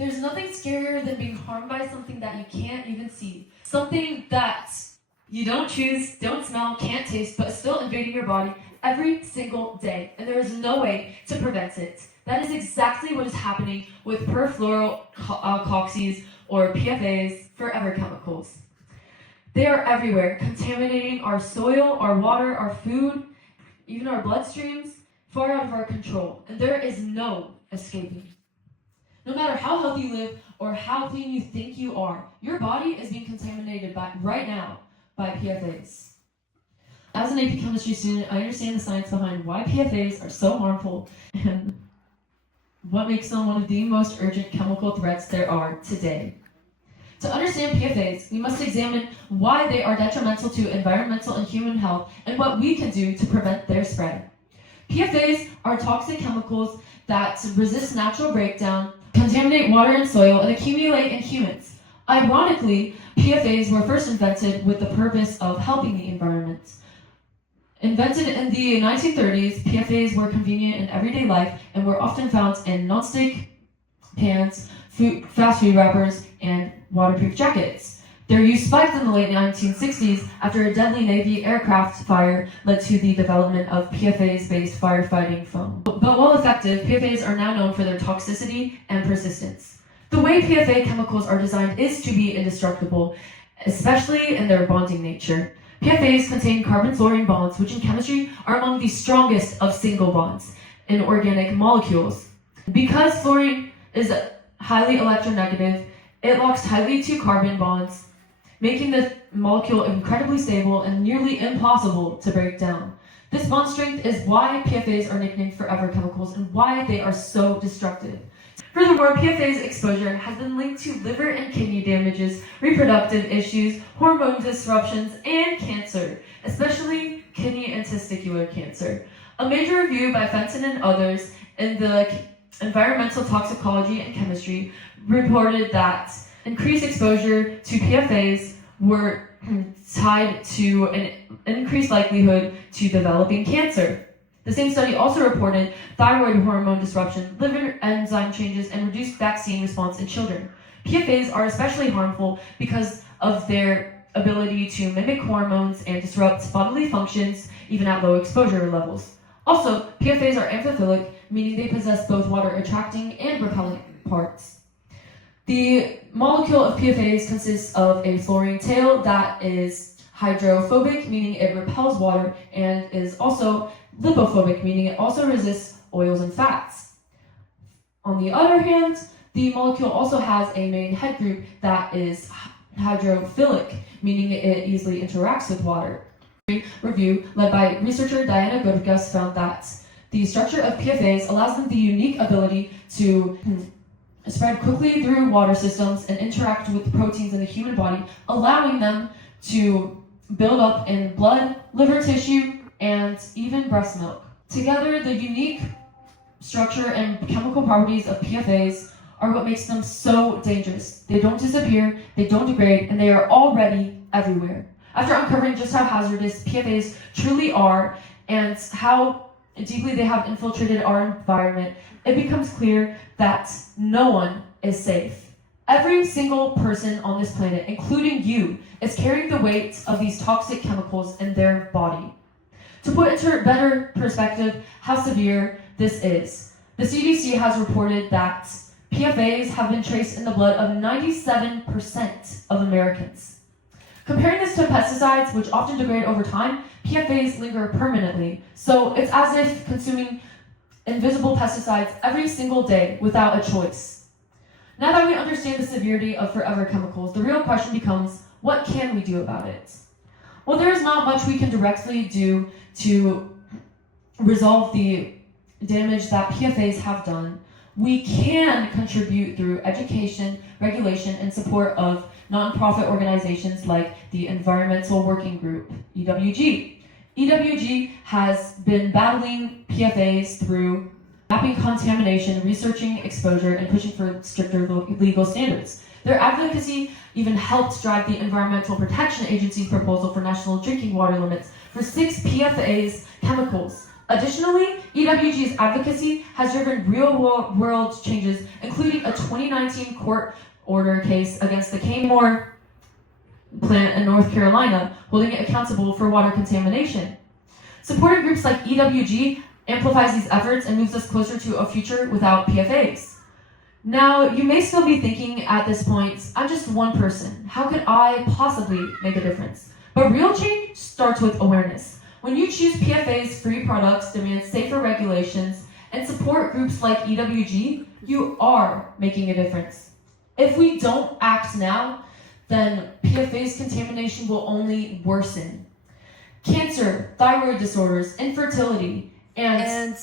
There's nothing scarier than being harmed by something that you can't even see. Something that you don't choose, don't smell, can't taste, but is still invading your body every single day. And there is no way to prevent it. That is exactly what is happening with perfluoroalkyls or PFAS, forever chemicals. They are everywhere, contaminating our soil, our water, our food, even our bloodstreams, far out of our control. And there is no escaping. No matter how healthy you live or how clean you think you are, your body is being contaminated right now by PFAS. As an AP chemistry student, I understand the science behind why PFAS are so harmful and what makes them one of the most urgent chemical threats there are today. To understand PFAS, we must examine why they are detrimental to environmental and human health and what we can do to prevent their spread. PFAS are toxic chemicals that resist natural breakdown, contaminate water and soil, and accumulate in humans. Ironically, PFAS were first invented with the purpose of helping the environment. Invented in the 1930s, PFAS were convenient in everyday life and were often found in nonstick pans, fast food wrappers, and waterproof jackets. Their use spiked in the late 1960s after a deadly Navy aircraft fire led to the development of PFAS-based firefighting foam. But while effective, PFAS are now known for their toxicity and persistence. The way PFA chemicals are designed is to be indestructible, especially in their bonding nature. PFAS contain carbon-fluorine bonds, which in chemistry are among the strongest of single bonds in organic molecules. Because fluorine is highly electronegative, it locks tightly to carbon bonds, making the molecule incredibly stable and nearly impossible to break down. This bond strength is why PFAS are nicknamed forever chemicals and why they are so destructive. Furthermore, PFAS exposure has been linked to liver and kidney damages, reproductive issues, hormone disruptions, and cancer, especially kidney and testicular cancer. A major review by Fenton and others in the Environmental Toxicology and Chemistry reported that increased exposure to PFAS were tied to an increased likelihood to developing cancer. The same study also reported thyroid hormone disruption, liver enzyme changes, and reduced vaccine response in children. PFAS are especially harmful because of their ability to mimic hormones and disrupt bodily functions, even at low exposure levels. Also, PFAS are amphiphilic, meaning they possess both water-attracting and repelling parts. The molecule of PFAS consists of a fluorine tail that is hydrophobic, meaning it repels water, and is also lipophobic, meaning it also resists oils and fats. On the other hand, the molecule also has a main head group that is hydrophilic, meaning it easily interacts with water. Review led by researcher Diana Godgas found that the structure of PFAS allows them the unique ability to spread quickly through water systems and interact with proteins in the human body, allowing them to build up in blood, liver tissue, and even breast milk. Together, the unique structure and chemical properties of PFAS are what makes them so dangerous. They don't disappear, they don't degrade, and they are already everywhere. After uncovering just how hazardous PFAS truly are and how deeply they have infiltrated our environment, it becomes clear that no one is safe. Every single person on this planet, including you, is carrying the weight of these toxic chemicals in their body. To put into better perspective how severe this is, the CDC has reported that PFAS have been traced in the blood of 97% of Americans. Comparing this to pesticides, which often degrade over time, PFAS linger permanently. So it's as if consuming invisible pesticides every single day without a choice. Now that we understand the severity of forever chemicals, the real question becomes, what can we do about it? Well, there is not much we can directly do to resolve the damage that PFAS have done. We can contribute through education, regulation, and support of nonprofit organizations like the Environmental Working Group, EWG. EWG has been battling PFAS through mapping contamination, researching exposure, and pushing for stricter legal standards. Their advocacy even helped drive the Environmental Protection Agency's proposal for national drinking water limits for 6 PFAS chemicals, Additionally, EWG's advocacy has driven real-world changes, including a 2019 court order case against the Kmart plant in North Carolina, holding it accountable for water contamination. Supporting groups like EWG amplifies these efforts and moves us closer to a future without PFAS. Now, you may still be thinking at this point, I'm just one person. How could I possibly make a difference? But real change starts with awareness. When you choose PFAS-free products, demand safer regulations, and support groups like EWG, you are making a difference. If we don't act now, then PFAS contamination will only worsen. Cancer, thyroid disorders, infertility, and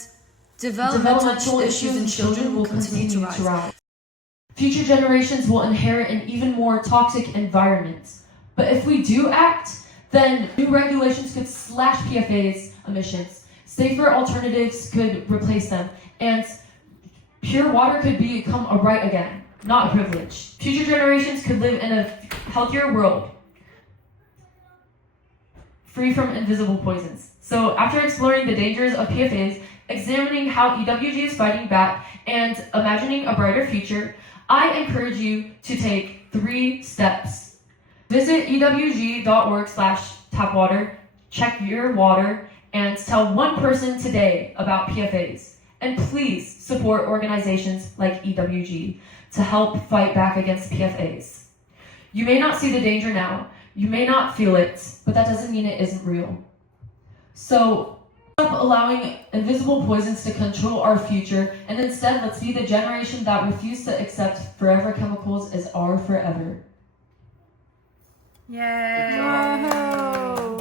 developmental issues in children will continue to rise. Future generations will inherit an even more toxic environment. But if we do act, then new regulations could slash PFAS emissions, safer alternatives could replace them, and pure water could become a right again, not a privilege. Future generations could live in a healthier world, free from invisible poisons. So after exploring the dangers of PFAS, examining how EWG is fighting back, and imagining a brighter future, I encourage you to take 3 steps. Visit ewg.org/tapwater, check your water, and tell one person today about PFAS. And please support organizations like EWG to help fight back against PFAS. You may not see the danger now, you may not feel it, but that doesn't mean it isn't real. So, stop allowing invisible poisons to control our future, and instead let's be the generation that refuse to accept forever chemicals as our forever. Yay! Whoa.